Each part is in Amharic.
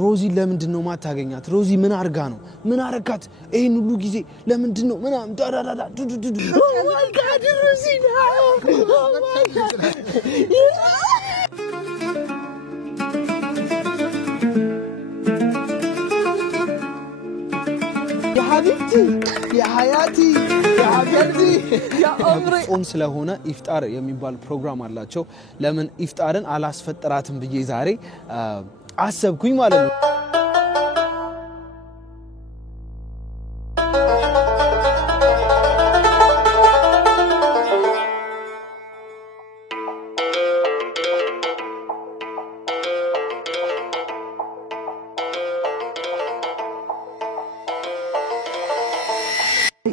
ሮዚ ለምንድነው ማታገኛት ሮዚ ምን አርጋ ነው ምን አረጋት ይሄን ሁሉ ጊዜ ለምንድነው ምናም ዳዳዳዳ ዱዱዱ ኦ ማይ ጋድ ሮዚ ኦ ማይ ጋድ يا حبيبتي يا حياتي يا حبيبتي يا عمري ጾም ስለሆነ ኢፍጣር የሚባል ፕሮግራም አላቸው ለምን ኢፍጣርን አላስፈጥራትም ብዬ ዛሬ አሰብኩኝ ማለት ነው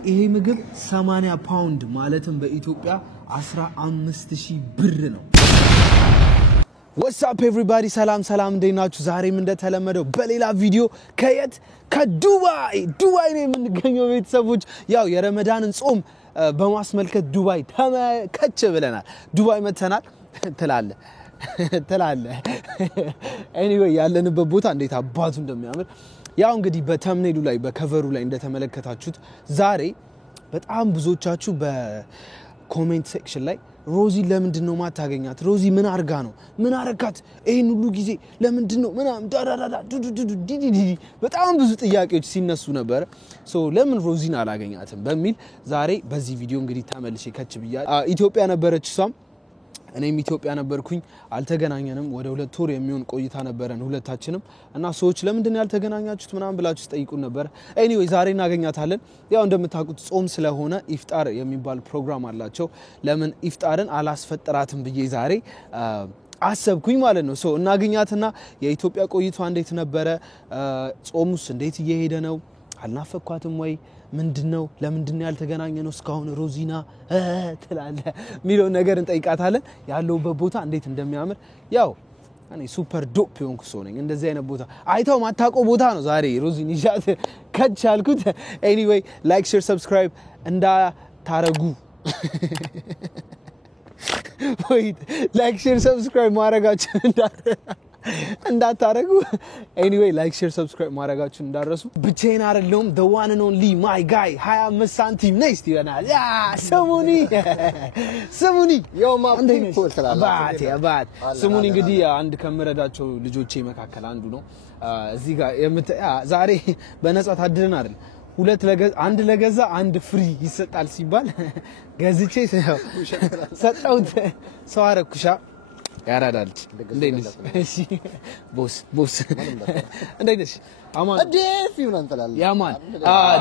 ይሄ ምግብ 80 ፓውንድ ማለትም በኢትዮጵያ 15000 ብር ነው What's up everybody ሰላም እንደናችሁ ዛሬም እንደተለመደው በሌላ ቪዲዮ ከዱባይ ነው የምንገኘው ቤተሰቦች ያው የረመዳንን ጾም በማስመልከት ዱባይ ተመከቸ ብለናል ዱባይ መተናል ተላለ anyway ያለንበት ቦታ እንዴት አባቱ እንደሚያምር ያው እንግዲህ በተምኔሉ ላይ በከቨሩ ላይ እንደተመለከታችሁት ዛሬ በጣም ብዙዎቻችሁ በኮሜንት ሴክሽን ላይ ሮዚ ለምንድነው ማታገኛት ሮዚ ምን አርጋ ነው ምን አረጋት ይሄን ሁሉ ጊዜ ለምንድነው ምናም ዳዳዳዳ ዱዱዱ በጣም ብዙ ጥያቄዎች ሲነሱ ነበር ሶ ለምን ሮዚን አላገኛትም በሚል ዛሬ በዚህ ቪዲዮ እንግዲህ ተመልሼ ከች ብያ ኢትዮጵያ ነበረች እሷም እኔም ኢትዮጵያ ነበርኩኝ አልተገናኘንም ወደ 2 ወር የሚሆን ቆይታ ነበረን ሁለታችንም እና ሰዎች ለምንድነው ያልተገናኛችሁት ምናም ብላችሁ ጠይቁን ነበር anyway ዛሬ እናገኛታለን ያው እንደምታውቁት ጾም ስለሆነ ኢፍጣር የሚባል ፕሮግራም አላቸው ለምን ኢፍጣርን አላስፈጥራትም ብዬ ዛሬ አሰብኩኝ ማለት ነው ሶ እናገኛትና የኢትዮጵያ ቆይቷ እንዴት ነበረ ጾሙስ እንዴት እየሄደ ነው አልናፈኳትም ወይ ምንድነው ለምንድነው ያልተገናኘነው እስካሁን ሮዚና ተላለ ሚለው ነገር እንጠይቃታለን ያለውበት ቦታ እንዴት እንደሚያምር ያው እኔ ሱፐር ዶፕ ሆንኩ ሰው ነኝ እንደዚህ አይነት ቦታ አይታው ማታቆ ቦታ ነው ዛሬ ሮዚን ይሻት ከቻልኩት anyway like share subscribe እንዳታረጉ wait like share subscribe ማረጋችሁ እንዳታረጉ anyway like share subscribe ማረጋችሁ እንዳረሱ ብቻዬን አይደለም the one and only my guy 25 ሳንቲም next ይሆናል ያ ሰሙኒ youma አባት ሰሙኒ እንግዲህ አንድ ከምረዳቸው ልጆቼ መካከል አንዱ ነው እዚህ ጋር ዛሬ በነጻ ታድረን አይደል አንድ ለገዛ አንድ ፍሪ ይሰጣል ሲባል ገዝቼ ሰጣውት ሰው አረኩሻ ያራዳልች እንዴንስ እሺ ቦስ እንዴንስ አማን አዴፍ ይሁን ተላል ያማን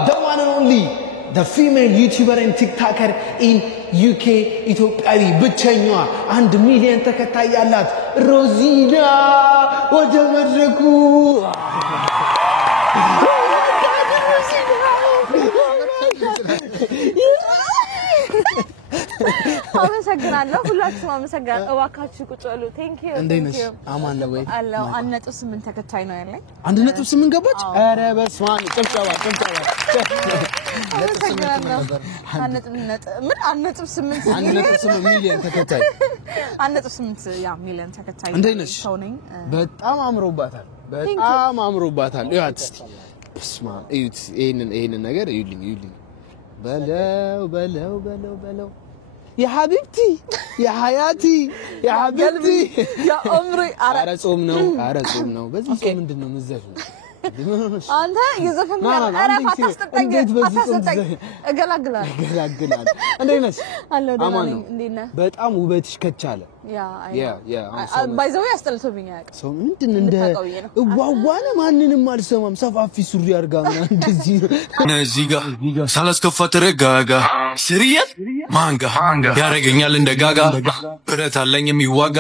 the one and only the female YouTuber and TikToker in UK ኢትዮጵያዊ ብቸኛዋ 1 ሚሊዮን ተከታይ ያላት ሮዚና ወደ መድረኩ አመሰግናለሁ ሁላችሁም አመሰግናለሁ እባካችሁ ቁጭ በሉ thank you እንዴንስ አማን ነው ወይ አላው 1.8 ተከታይ ነው ያለኝ 1.8 ገባች አረ በስማን ጭብጨባ አመሰግናለሁ 1.8 ሚሊዮን ተከታይ 1.8 ያ ሚሊዮን ተከታይ እንዴንስ በጣም አምሮባታል ያት በስማ ይሄንን ነገር ይልኝ በለው يا حبيبتي يا حياتي يا حبيبتي يا عمري ጾም ነው በዚህ ጾም ምንድነው ምዘፍነው አንተ የዘፈንክ አራፍ አታስጠጣኝ እገላግላለሁ እንዴነሽ አለው ደህና እንዴና በጣም ውበትሽ ከቻለ ያ ባይዘው ያስጠልቶብኝ ያቀ ሰው ምንድን እንደ ዋዋነ ማንንም አልሰማም ሰፋፊ ሱሪ አርጋና እንደዚህ እዚህ ጋር ሳላስከፋ ተረጋጋ ስሪየት ማንጋ ያረጋኛል እንደ ጋጋ ብረት አለኝ የሚዋጋ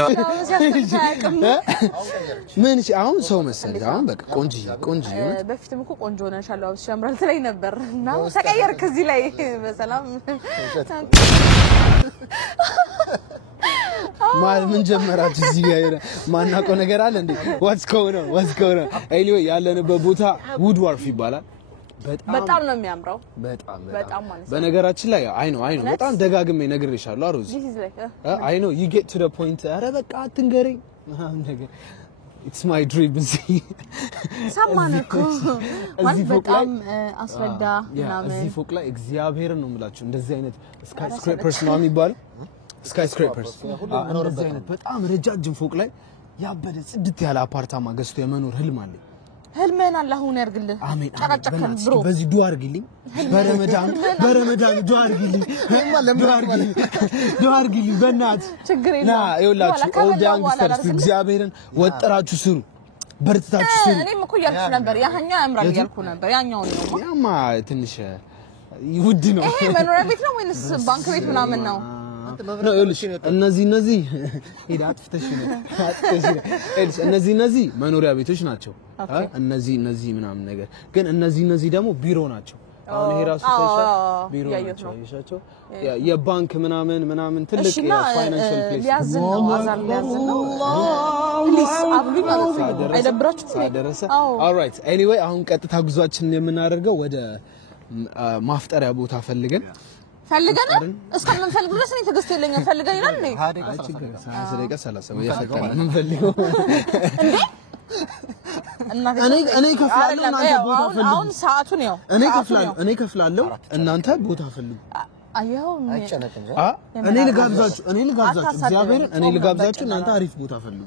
ምን አሁን ሰው መሰለኝ አሁን በቃ ቆንጆ በፊትም እኮ ቆንጆ ነሻለው አብሽምራል ተላይ ነበር እና ተቀየር ከዚህ ላይ በሰላም ምን ጀመራችሁ እዚህ ጋር ማናቆ ነገር አለ እንዴ what's going on anyway ያለንበት ቦታ ውድዋርፍ ይባላል በጣም ነው የሚያምረው በጣም ማለት በነገራችን ላይ አይ ነው በጣም ደጋግሜ ነግሬሻለሁ አሮዚ አይ ነው you get to the point አረ በቃ አትንገረኝ ነገር it's my dream ሰማነኩ ማለት በጣም አስረዳ ምናምን እዚህ ፎቅ ላይ እግዚአብሔርን ነው የምላችሁ እንደዚህ አይነት skyscrapers ነው የሚባለው skyscrapers እንደዚህ አይነት በጣም ረጃጅም ፎቅ ላይ ያበደ ጽድት ያለ አፓርታማ ገዝቶ የመኖር ህልም አለኝ ህልምን አላህውን ያርግልህ አሜን ጨቀጨከን ብሮ በዚህ ዱአ አርግልኝ በረመዳን ዱአ አርግልኝ ዱአ አርግልኝ በእናት ችግር ና ይኸውላችሁ ኦልድ ያንግስተርስ እግዚአብሔርን ወጥራችሁ ስሩ በርታችሁ ስሩ እኔም እኮ ያልኩ ነበር ያኛው ያምራል ያልኩ ነበር ያኛው ነው ያማ ትንሽ ውድ ነው ይሄ መኖሪያ ቤት ነው ወይስ ባንክ ቤት ምናምን ነው ነው ይኸውልሽ እነዚህ ሄዳት ፍተሽ ነው እነዚህ መኖሪያ ቤቶች ናቸው እነዚህ ምናምን ነገር ግን እነዚህ ደግሞ ቢሮ ናቸው አሁን ይሄ ራሱ ቢሮ ናቸው የባንክ ምናምን ትልቅ የፋይናንሻል ፕሌስ ያዝን ነው አዛር ያዝን ነው ፕሊስ አብሉ ማለት ነው አይደብራችሁ ደረሰ ኦልራይት ኤኒዌይ አሁን ቀጥታ ጉዟችንን የምናደርገው ወደ ማፍጠሪያ ቦታ ፈልገን እስከምንፈልግ ድረስ እኔ ተገስተ ይለኛል ፈልገን ይላል ነው ችግር 30 የፈቀደ ምን ፈልገው እንዴ እኔ ከፍላለሁ እናንተ ቦታ ፈልጉ አሁን ሰዓቱ ነው እኔ ከፍላለሁ እናንተ ቦታ ፈልጉ አየው አይጨነቅም እኔ ልጋብዛችሁ እግዚአብሔርን እኔ ልጋብዛችሁ እናንተ አሪፍ ቦታ ፈልጉ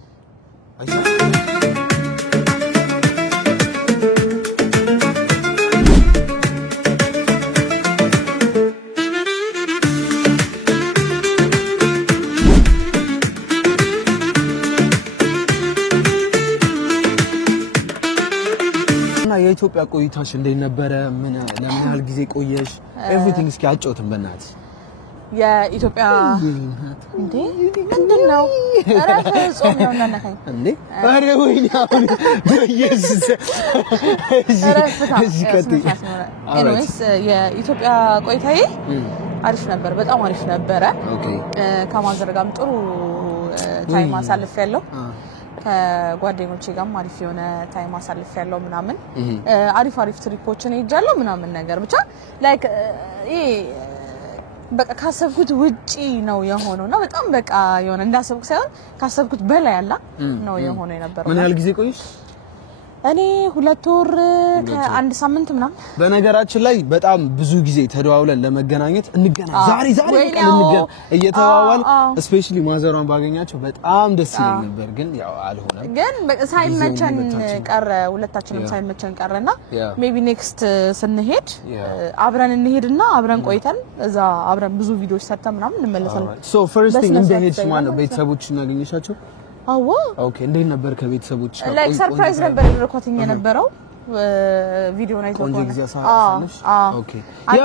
የኢትዮጵያ ቆይታሽ እንዴት ነበር ምን ለምን ያህል ጊዜ ቆየሽ ኤቭሪቲንግ እስኪ አጫውተን በእናት የኢትዮጵያ እንዴ ምንድነው አራፈ ጾም ነው እናነካኝ እንዴ አሬ ወይኔ አሁን በኢየሱስ ኤኒዌይስ የኢትዮጵያ ቆይታዬ አሪፍ ነበር በጣም አሪፍ ነበር ከማዘርጋም ጥሩ ታይም አሳልፌያለሁ ከጓደኞቼ ጋርም አሪፍ የሆነ ታይም አሳልፌያለሁ ምናምን አሪፍ ትሪፖችን ሄጃለሁ ምናምን ነገር ብቻ ላይክ በቃ ካሰብኩት ውጪ ነው የሆነውና በጣም በቃ የሆነ እንዳሰብኩት ሳይሆን ካሰብኩት በላይ ያላ ነው የሆነው የነበረው ምን ያህል ጊዜ ቆይሽ እኔ 2 ወር ከአንድ ሳምንት ምናምን በነገራችን ላይ በጣም ብዙ ጊዜ ተደዋውለን ለመገናኘት እንገናኝ ዛሬ እንገናኝ እየተዋዋል ስፔሻሊ ማዘሯን ባገኛቸው በጣም ደስ ይለኝ ነበር ግን ያው አልሆነም ግን ሳይመቸን ቀረ ሁለታችንም ሳይመቸን ቀረና ሜቢ ኔክስት ስንሄድ አብረን እንሄድና አብረን ቆይተን እዛ አብረን ብዙ ቪዲዮዎች ሰርተን ምናምን እንመለሳለን ሶ ፈርስት ቲንግ እንደሄድሽ ማለት ቤተሰቦችን ያገኘሻቸው አዎ ኦኬ እንዴት ነበር ከቤተሰቦች ላይክ ሰርፕራይዝ ነበር ያደረኩትኝ የነበረው ቪዲዮ ላይ ኦኬ ያ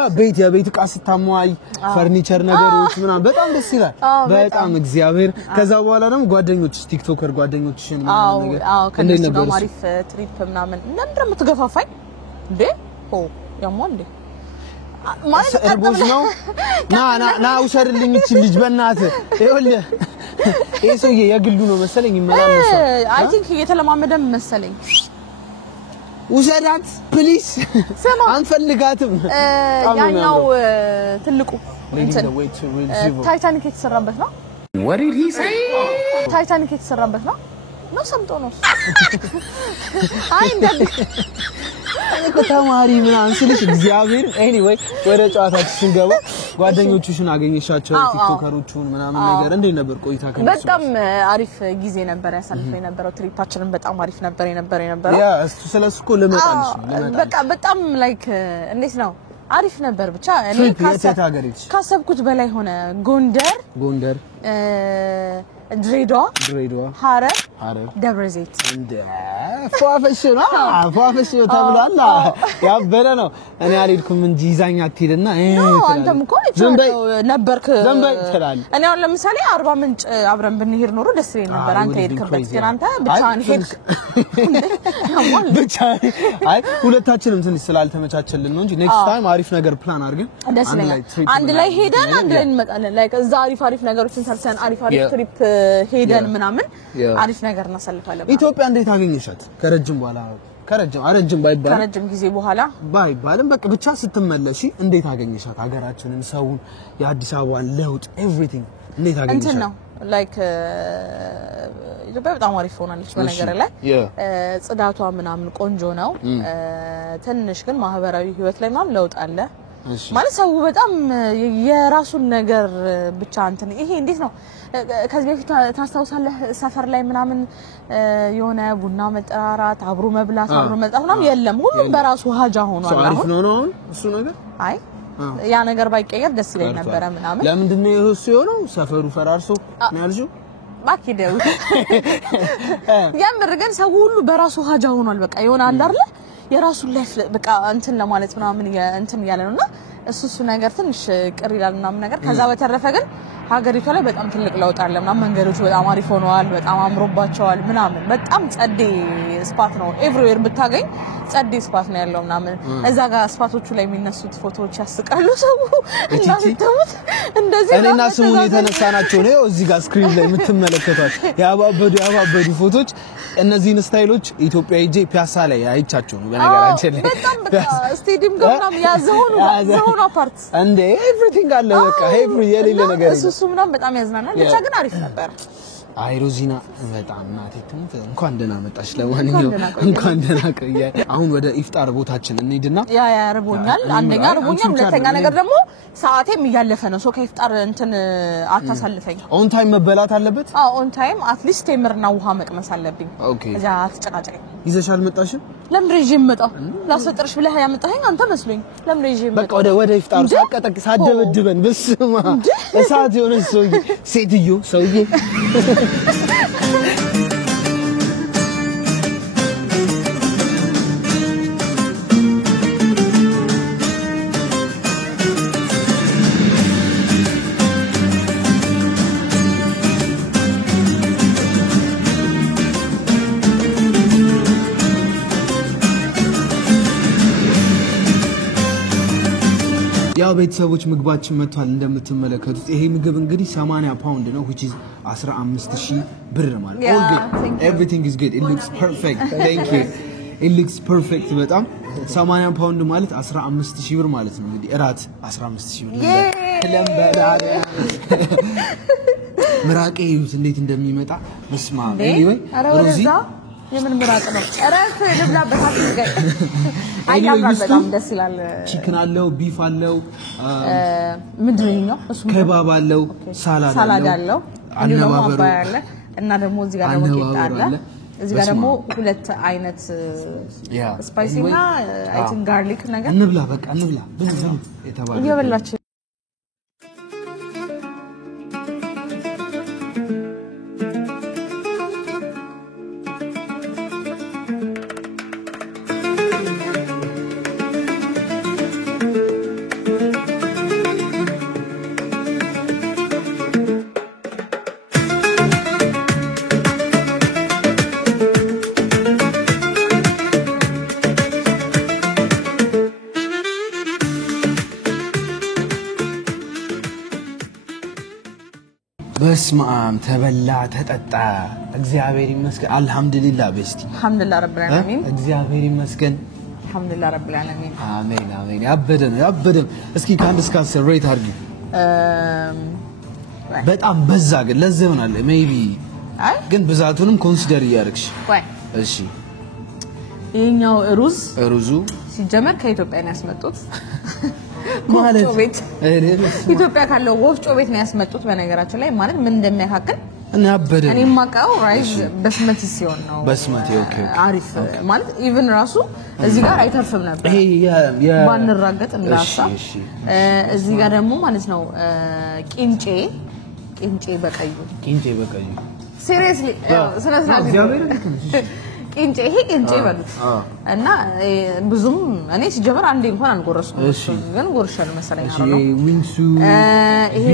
ቤት ዕቃ ስታሟይ ፈርኒቸር ነገሮች ምናምን በጣም ደስ ይላል በጣም እግዚአብሔር ከዛ በኋላ ደግሞ ጓደኞች ቲክቶከር ጓደኞችሽን ምናምን ነገር እንዴት ነበር ማሪፍ ትሪፕ ምናምን እንደምንም ትገፋፋኝ እንዴ ያሟ እንዴ ማለት እርቦዝ ነው ና ውሰድልኝ እቺ ልጅ በእናትህ ይኸውልህ ይሄ ሰውዬ የግሉ ነው መሰለኝ ይመላለሳል አይ ቲንክ እየተለማመደ መሰለኝ ውሰዳት ፕሊዝ አንፈልጋትም ያኛው ትልቁ ታይታኒክ የተሰራበት ነው What did he say? ታይታኒክ የተሰራበት ነው ሰምጦ ነው አይ እንደዚህ ተማሪ ምን አንስልሽ እግዚአብሔር ኤኒዌይ ወደ ጨዋታችን ስንገባ ጓደኞችሽን አገኘሻቸው ቲክቶከሮቹን ምናምን ነገር እንዴት ነበር ቆይታ ከነሱ በጣም አሪፍ ጊዜ ነበር ያሳልፈው የነበረው ትሪፓችንን በጣም አሪፍ ነበር የነበረው ያ ስለስኮ ለመጣልሽ በጣም ላይክ እንዴት ነው አሪፍ ነበር ብቻ እኔ ካሰብኩት በላይ ሆነ ጎንደር ድሬዳዋ ሐረር ደብረዘይት እንደ ፏፈሽ ተብሏል ያበረ ነው እኔ አልሄድኩም እንጂ ይዛኛ አትሄድና አንተም እኮ ነበርክ እኔ አሁን ለምሳሌ 40 ምንጭ አብረን ብንሄድ ኖሮ ደስ ይለኝ ነበር አንተ ሄድክበት ግን አንተ ብቻህን ሄድክ አይ ሁለታችንም ትንሽ ስላልተመቻቸልን ነው እንጂ ኔክስት ታይም አሪፍ ነገር ፕላን አድርገን አንድ ላይ ሄደን አንድ ላይ እንመጣለን ላይክ እዛ አሪፍ ነገሮችን ሰርተን አሪፍ ትሪፕ ሄደን ምናምን አሪፍ ነገር እናሳልፋለን ኢትዮጵያ እንዴት አገኘሻት ከረጅም ጊዜ በኋላ ባይባልም በቃ ብቻ ስትመለሺ እንዴት አገኘሻት ሀገራችንን ሰውን የአዲስ አበባን ለውጥ ኤቭሪቲንግ እንዴት አገኘሻት እንትን ነው ላይክ ኢትዮጵያ በጣም አሪፍ ሆናለች በነገር ላይ ጽዳቷ ምናምን ቆንጆ ነው ትንሽ ግን ማህበራዊ ህይወት ላይ ምናምን ለውጥ አለ ማለት ሰው በጣም የራሱን ነገር ብቻ እንትን ይሄ እንዴት ነው ከዚህ በፊት ታስታውሳለህ ሰፈር ላይ ምናምን የሆነ ቡና መጠራራት አብሮ መብላት አብሮ መጣፍ ምናምን የለም ሁሉም በራሱ ሀጃ ሆኗል አሪፍ ነው እሱ ነገር አይ ያ ነገር ባይቀየር ደስ ይለኝ ነበር ምናምን ለምንድን ነው እሱ የሆነው ሰፈሩ ፈራርሶ ነው ያልሽው ባኪደው ያምር ግን ሰው ሁሉ በራሱ ሀጃ ሆኗል በቃ ይሆናል አይደል የራሱ ላይፍ በቃ እንትን ለማለት ምናምን እንትን ያለ ነውና እሱ ነገር ትንሽ ቅር ይላልና ነገር ከዛ በተረፈ ግን ሀገሪቷ ላይ በጣም ትልቅ ለውጥ አለ ምናምን መንገዶች በጣም አሪፍ ሆነዋል በጣም አምሮባቸዋል ምናምን በጣም ጸዴ ስፓት ነው ኤቭሪዌር ብታገኝ ጸዴ ስፓት ነው ያለው ምናምን እዛ ጋር ስፓቶቹ ላይ የሚነሱት ፎቶዎች ያስቃሉ ሰው እናንተውት እንደዚህ እኔና ስሙ የተነሳናቸው ነው እዚህ ጋር ስክሪን ላይ የምትመለከቷት ያባበዱ ፎቶዎች እነዚህን ስታይሎች ኢትዮጵያ ሄጄ ፒያሳ ላይ አይቻቸው ነው በነገራችን ላይ በጣም በቃ ስቴዲየም ጋር ምናምን ያዘሆኑ አፓርት እንዴ ኤቭሪቲንግ አለ በቃ ኤቭሪ የሌለ ነገር እሱ ምናምን በጣም ያዝናናል ብቻ ግን አሪፍ ነበር አይሮዚና በጣም ናት እንኳን ደህና መጣሽ ለማንኛውም እንኳን ደህና ቆየ አሁን ወደ ኢፍጣር ቦታችን እንሂድና ያ ያርቦኛል አንደኛ ያርቦኛል ሁለተኛ ነገር ደግሞ ሰዓቴም እያለፈ ነው ሶ ከኢፍጣር እንትን አታሳልፈኝ ኦን ታይም መበላት አለበት ኦን ታይም አትሊስት ቴምርና ውሃ መቅመስ አለብኝ እዛ አትጨቃጨኝ ይዘሻል መጣሽ ለምን ረጅ መጣው ላስፈጥርሽ ብለህ ያመጣኸኝ አንተ መስሎኝ ለምን ረጅ መጣው በቃ ወደ ኢፍጣር ሳቀጠቅ ሳደበድበን በስማ እሳት የሆነ ሴትዮ ሰውዬ ያው ቤተሰቦች ምግባችን መጥቷል እንደምትመለከቱት ይሄ ምግብ እንግዲህ 80 ፓውንድ ነው which is 15000 ብር ማለት all good everything is good it looks perfect thank you it looks perfect በጣም 80 ፓውንድ ማለት 15000 ብር ማለት ነው እንግዲህ እራት 15000 ብር ለምበላለ ምራቄ ይሁት እንዴት እንደሚመጣ መስማ anyway ሮዚ የምን ምራቅ ነው እራሱ የደብላበት አትገኝ አይያምራል በጣም ደስ ይላል ቺክን አለው ቢፍ አለው ምንድነው እሱ ከባብ አለው ሳላድ አለው አነባበሩ አለ እና ደግሞ እዚህ ጋር ደግሞ ቂጣ አለ እዚህ ጋር ደግሞ ሁለት አይነት ስፓይሲ እና አይ ቲንክ ጋርሊክ ነገር እንብላ በቃ እንብላ ብዙ የተባለ እየበላችሁ በስማም ተበላ ተጠጣ እግዚአብሔር ይመስገን አልহামዱሊላህ በስቲ አልহামዱሊላህ ረብል ዓለሚን እግዚአብሔር ይመስገን አልহামዱሊላህ ረብል ዓለሚን አሜን አሜን ያበደ እስኪ ካንድ እስከ 10 ሬት አድርጊ በጣም በዛ ግን ለዛ ይሆናል ሜቢ ግን ብዛቱንም ኮንሲደር ያርክሽ እሺ ይሄኛው ሩዙ ሲጀመር ከኢትዮጵያ ነው ያስመጡት ማለት ኢትዮጵያ ካለው ወፍጮ ቤት ነው ያስመጡት በነገራችን ላይ ማለት ምን እንደሚያካክል እና ያበደ እኔ ማቃው ራይዝ በስመቲ ሲሆን ነው በስመቲ ኦኬ አሪፍ ማለት ኢቭን ራሱ እዚህ ጋር አይተርፍም ነበር ይሄ ባንራገጥ እንዳሳ እዚህ ጋር ደግሞ ማለት ነው ቂንጬ በቀዩ ሲሪየስሊ ስለዚህ ቂንጬ ይሄ ቂንጬ በሉት እና ብዙም እኔ ሲጀመር አንዴ እንኳን አልጎረስኩም ግን ጎርሻል መሰለኝ አረው ዊንሱ ይሄ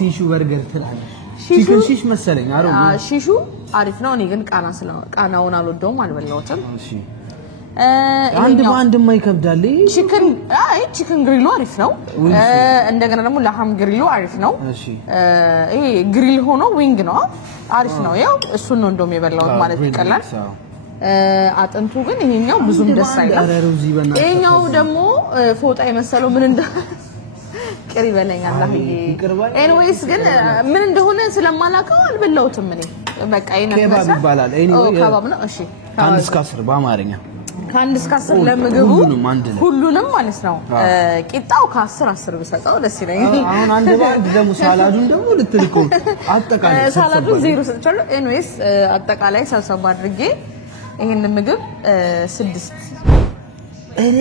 ሺሹ በርገር ትላለች ቺክን ሺሽ መሰለኝ አረው ሺሹ አሪፍ ነው እኔ ግን ቃናውን አልወደውም አልበላሁትም እሺ አንድ ማይከብዳል ቺክን ግሪሉ አሪፍ ነው እንደገና ደግሞ ለሐም ግሪሉ አሪፍ ነው እሺ ይሄ ግሪል ሆኖ ዊንግ ነው አሪፍ ነው ያው እሱ ነው እንደውም የበላሁት ማለት ይቀላል አጥንቱ ግን ይሄኛው ብዙም ደስ አይልም ይሄኛው ደግሞ ፎጣ የመሰለው ምን እንደ ቅሪ በለኛል አህዬ ኤኒዌይስ ግን ምን እንደሆነ ስለማላውቀው አልበላውትም እኔ በቃ ከባብ ይባላል ኤኒዌይ ከባብ ነው እሺ ከአንድ እስከ 10 በአማርኛ ከአንድ እስከ 10 ለምግቡ ሁሉንም ማለት ነው ቂጣው ከ10 10 ብሰጣው ደስ ይለኛል አሁን አንድ ባንድ ደግሞ ሳላዱን ደግሞ ልትልቁ አጠቃላይ ሳላዱን 0 ሰጥቻለሁ ኤኒዌይስ አጠቃላይ ሰብሰብ አድርጌ ይሄን ምግብ 6 እኔ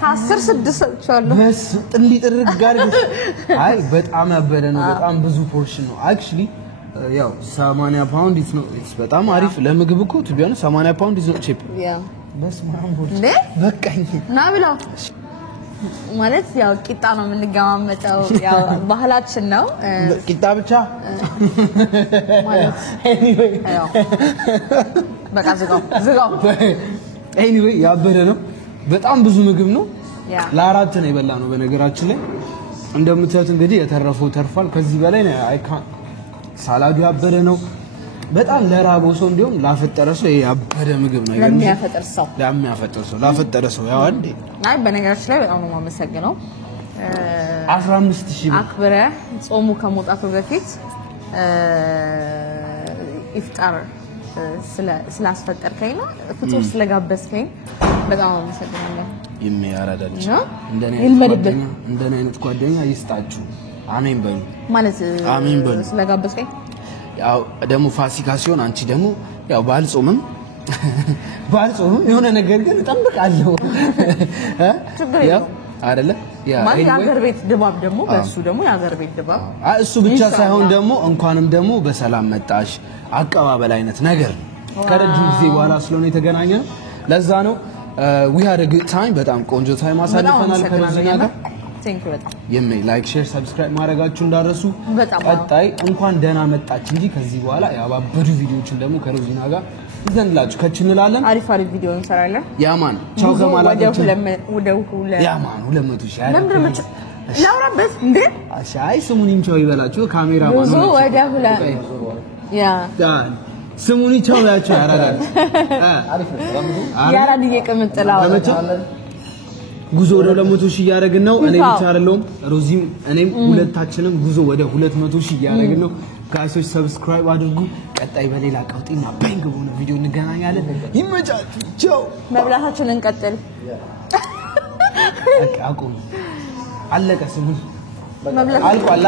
ከ10 6 ሰጥቻለሁ በስ ጥንዲ ጥርግ ጋር አይ በጣም ያበደ ነው በጣም ብዙ ፖርሽን ነው አክቹሊ ያው 80 ፓውንድ ነው በጣም አሪፍ ለምግብ እኮ ቱ ቢሆን 80 ፓውንድ ነው ቺፕ ያ በስ ማንጎል በቃኝ ና ብለው ማለት ያው ቂጣ ነው የምንገማመጠው ያው ባህላችን ነው ቂጣ ብቻ ማለት ኤኒዌይ ያው በቃ ዝጋው ኤኒዌይ ያበደ ነው በጣም ብዙ ምግብ ነው ለአራት ነው የበላ ነው በነገራችን ላይ እንደምታዩት እንግዲህ የተረፈው ተርፏል ከዚህ በላይ ነው አይካን ሳላዱ ያበደ ነው በጣም ለራቦ ሰው እንዲሁም ላፈጠረ ሰው ያበደ ምግብ ነው ለሚያፈጠር ሰው ላፈጠረ ሰው ያው አንዴ አይ በነገራችን ላይ በጣም ነው የማመሰግነው 15000 አክብረ ጾሙ ከመውጣቱ በፊት ኢፍጣር ስላስፈጠርከኝ ነው ፍጡር ስለጋበዝከኝ በጣም አመሰግናለሁ የሚያራዳልሽ እንደኔ አይነት ጓደኛ ይስጣችሁ አሜን በሉ ማለት አሜን በሉ ስለጋበዝከኝ ያው ደሞ ፋሲካ ሲሆን አንቺ ደሞ ያው ባልጾምም የሆነ ነገር ግን እጠብቃለሁ ያው አይደለ ያ የሀገር ቤት ድባብ ደሞ በሱ ደሞ የሀገር ቤት ድባብ እሱ ብቻ ሳይሆን ደሞ እንኳንም ደሞ በሰላም መጣሽ አቀባበል አይነት ነገር ከረጅም ጊዜ በኋላ ስለሆነ የተገናኘነው ለዛ ነው we had a good time በጣም ቆንጆ ታይም አሳልፈናል ከሮዚና ጋር ቴንክ ዩ በጣም ላይክ ሼር ሰብስክራይብ ማድረጋችሁ እንዳረሱ ቀጣይ እንኳን ደህና መጣች እንጂ ከዚህ በኋላ ያባበዱ ቪዲዮዎችን ደግሞ ከሮዚና ጋር ይዘንላችሁ ከች እንላለን አሪፍ ቪዲዮ እንሰራለን ያማን ቻው ከማላችሁ ያማን 200 ሺህ ለምን ላውራበት እንዴ አይ ስሙን ቻው ይበላችሁ ካሜራ ማን ነው ወደ ሁላ ያ ስሙን ቻው ያቸው ያራዳል አሪፍ ነው ያራድ እየቀመጠላው ጉዞ ወደ 200 ሺህ ያረግን ነው እኔ ብቻ አይደለም ሮዚም እኔም ሁለታችንም ጉዞ ወደ 200 ሺህ ያረግን ነው ጋይሶች ሰብስክራይብ አድርጉ ቀጣይ በሌላ ቀውጢና ባንግ በሆነ ቪዲዮ እንገናኛለን ይመቻችሁ ቻው መብላታችንን እንቀጥል አቁም አለቀ ስሙ አልቋል